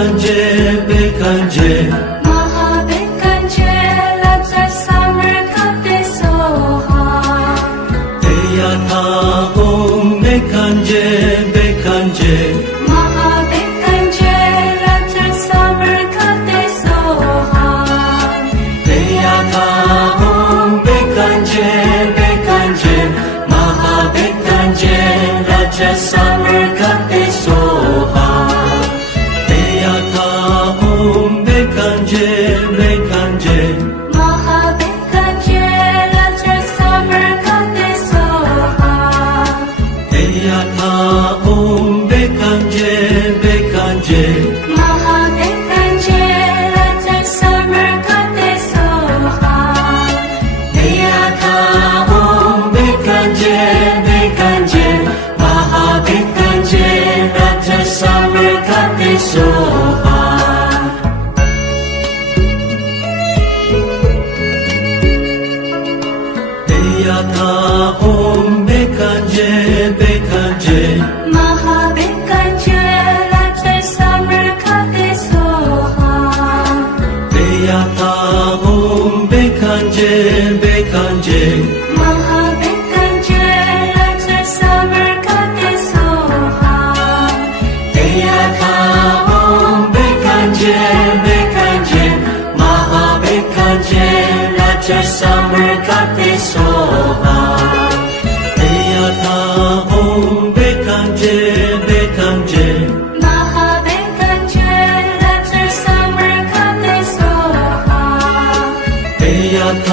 Bekanje, Bekanje, Mahabekanje, let's a summer kate soha. Deyata Om Bekanje, Bekanje, Mahabekanje, let's a summer kate soha. Deyata Om Bekanje, Bekanje, Mahabekanje, Raja Summer Kate Soha. Deyata Om Bekanje, Bekanje, Mahabekanje, let's a summer kate soha. Deyata Om Bekanje, Bekanje, Mahabekanje, let's a summer kate soha. Deyata Om Bekanje, Bekanje, Mahabekanje, Raja Summer Kate Soha. Deyata Om Bekanje, Bekanje, Mahabekanje, let's a summer kate soha. Deyata Om Bekanje, Bekanje, Mahabekanje, let's a summer kate soha. Deyata Om Bekanje, Bekanje, Mahabekanje, Raja Summer Kate Soha. Deyata Om Bekanje, Bekanje, Mahabekanje, let's a summer kate soha. Deyata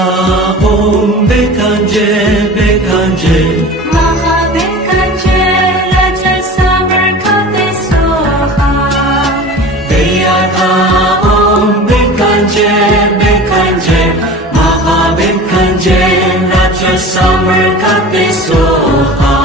Om Bekanje, Bekanje, Mahabekanje, let's a summer kate soha. Deyata Om Bekanje, Bekanje, Mahabekanje, Raja Summer Kate Soha.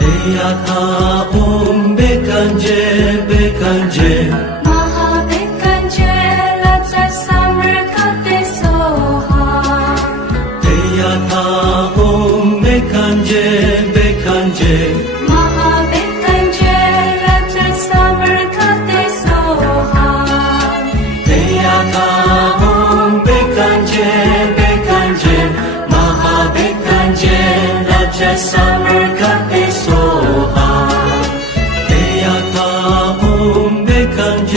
Deyata Om Bekanje, Bekanje, Mahabekanje, let's a summer kate soha. Deyata Om Bekanje, Bekanje, Mahabekanje, let's a summer kate soha. Deyata Om Bekanje, Bekanje, Mahabekanje, Raja Summer Kate Soha. Deyata Om Bekanje,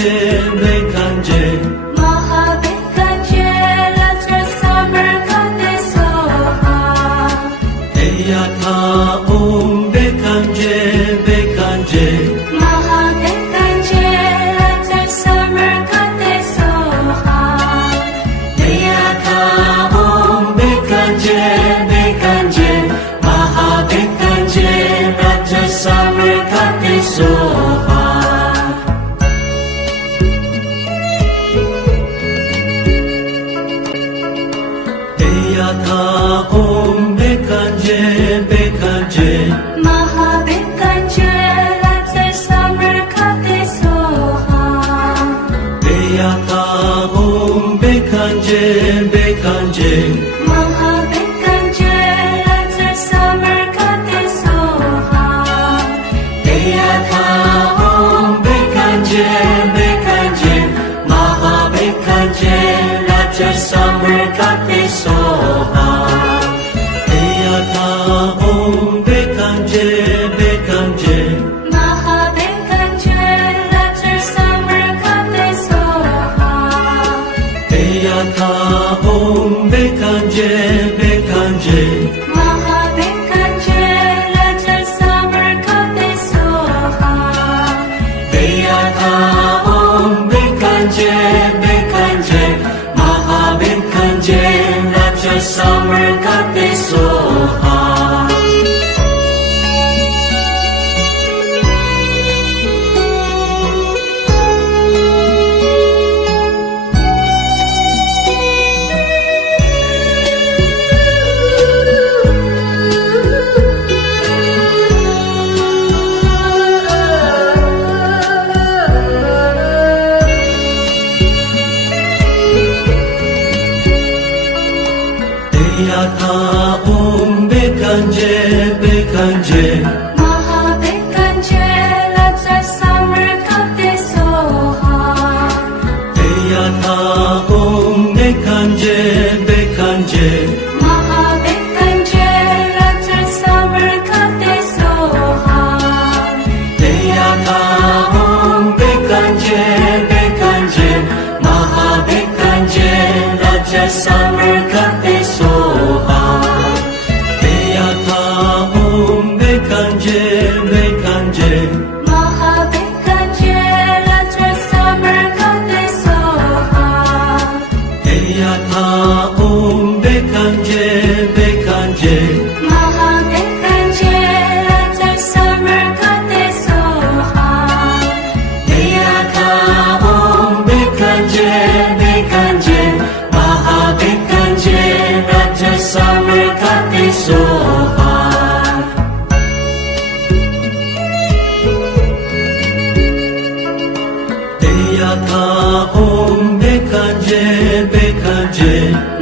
Om Bekanje Bekanje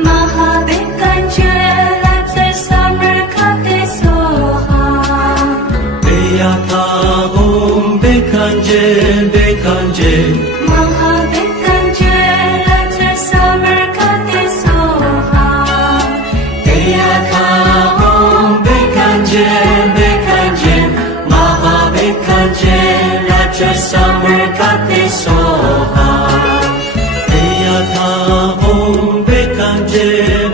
Mahabekanje, let the summer kate soha. Beyaka Om Bekanje Bekanje Mahabekanje, let the summer kate soha. Beyaka Om Bekanje Bekanje Mahabekanje Raja Summer Kate Soha Beyaka Om Bekanje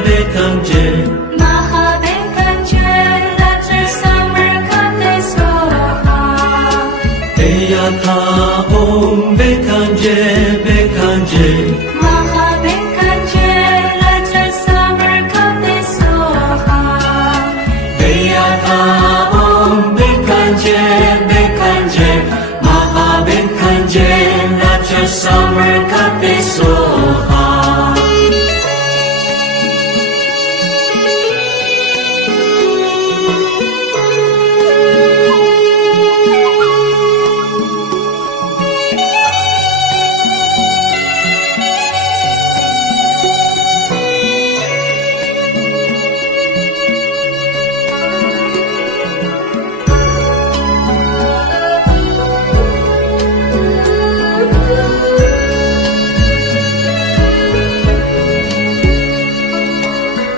Bekanje Mahabekanje, let the summer kate soha. Beyaka Om Bekanje Bekanje Mahabekanje, let the summer kate soha. Beyaka Om Bekanje Bekanje Mahabekanje Raja Summer Kate Soha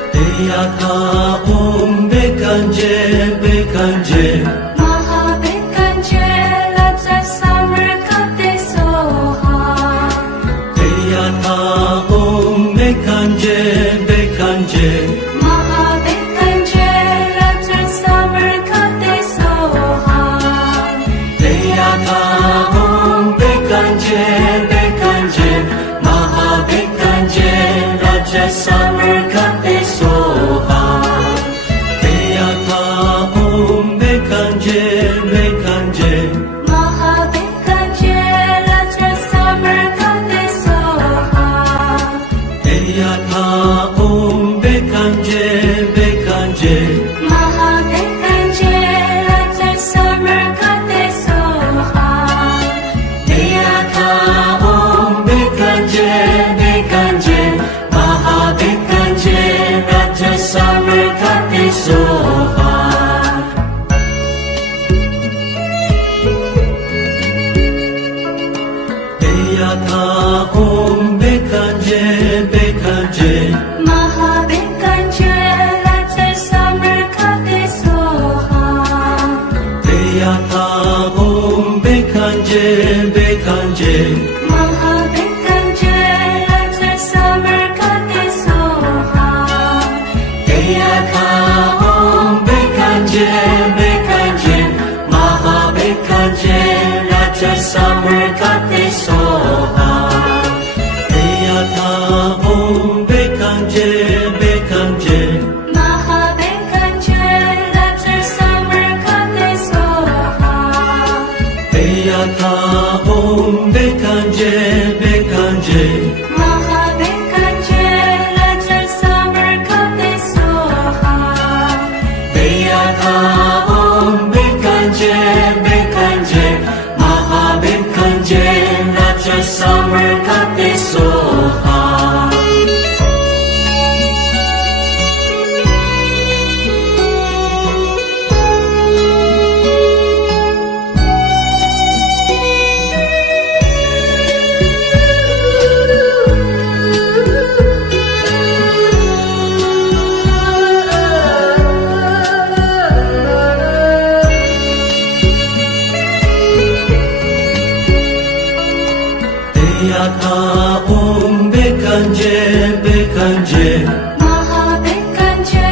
Beyaka Om Bekanje Bekanje Mahabekanje, let the summer kate soha. Beyaka Om Bekanje Bekanje Mahabekanje, let the summer kate soha. Beyaka Om Bekanje Bekanje Mahabekanje Raja Summer Kate Soha Beyaka Om Bekanje Bekanje Mahabekanje, let the summer kate soha. Beyaka Om Bekanje Bekanje Mahabekanje, let the summer kate soha. Beyaka Om Bekanje Bekanje Mahabekanje Raja Summer Kate Soha Beyaka Om Bekanje Bekanje Mahabekanje, let the summer kate soha. Beyaka Om Bekanje Bekanje Mahabekanje, let the summer kate soha. Beyaka Om Bekanje Bekanje Mahabekanje Raja Summer Kate Soha Beyaka Om Bekanje Bekanje Mahabekanje, let the summer kate soha. Beyaka Om Bekanje Bekanje Mahabekanje, let the summer kate soha. Beyaka Om Bekanje Bekanje Mahabekanje Raja Summer Kate Soha Beyaka Om Bekanje Bekanje Mahabekanje,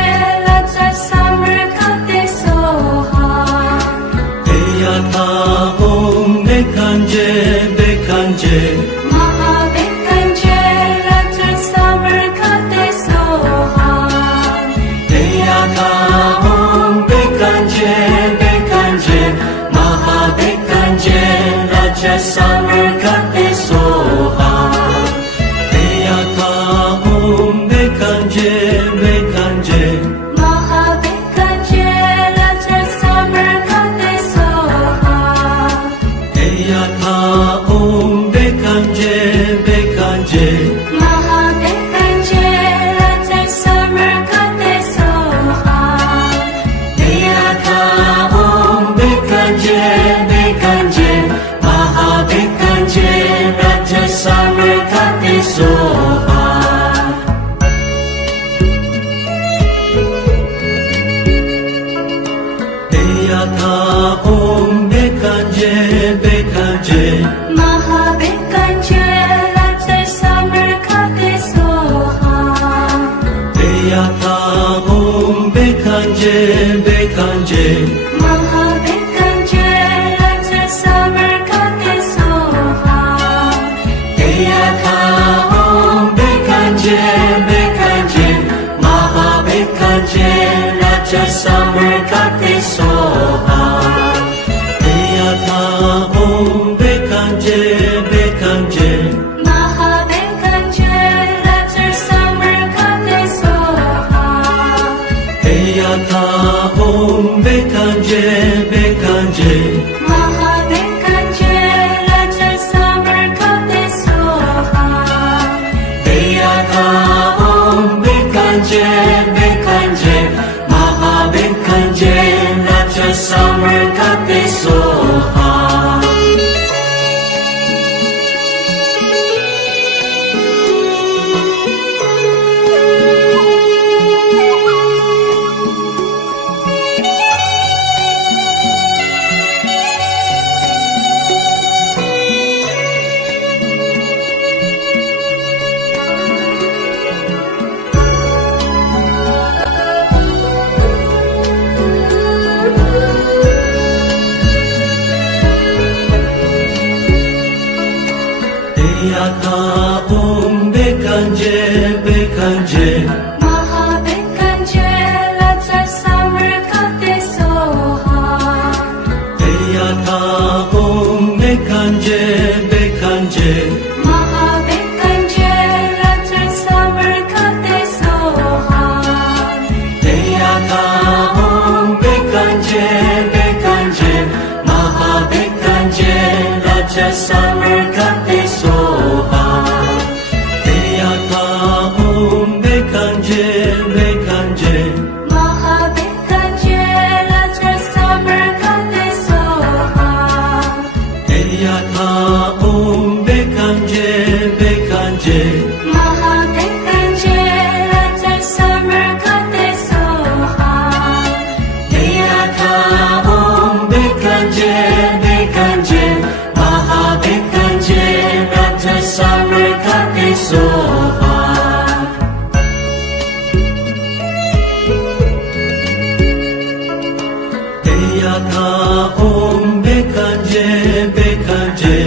let the summer kate soha. Beyaka Om Bekanje Bekanje Mahabekanje, let the summer kate soha. Beyaka Om Bekanje Bekanje Mahabekanje Raja Summer Kate Soha Beyaka Om Bekanje Bekanje Mahabekanje, let the summer kate soha. Beyaka Om Bekanje Om Bekanje Bekanje Mahabekanje, let's our summer kate soha. Eyata Om Bekanje Bekanje Mahabekanje, let's our summer kate soha. Eyata Om Bekanje Bekanje Mahabekanje Raja Summer Kate Soha Eyata Om Bekanje Bekanje Mahabekanje, let's our summer kate soha. Eyata Om Bekanje Bekanje Mahabekanje, let's our summer kate soha. Eyata Om Bekanje Bekanje Mahabekanje Raja Summer Kate Soha Eyata Om Bekanje Bekanje Mahabekanje, let's our summer kate soha. Eyata Om Bekanje Bekanje Mahabekanje, let's our summer kate soha. Eyata Om Bekanje Bekanje Mahabekanje Raja Summer Kate Soha Eyata Om Bekanje Bekanje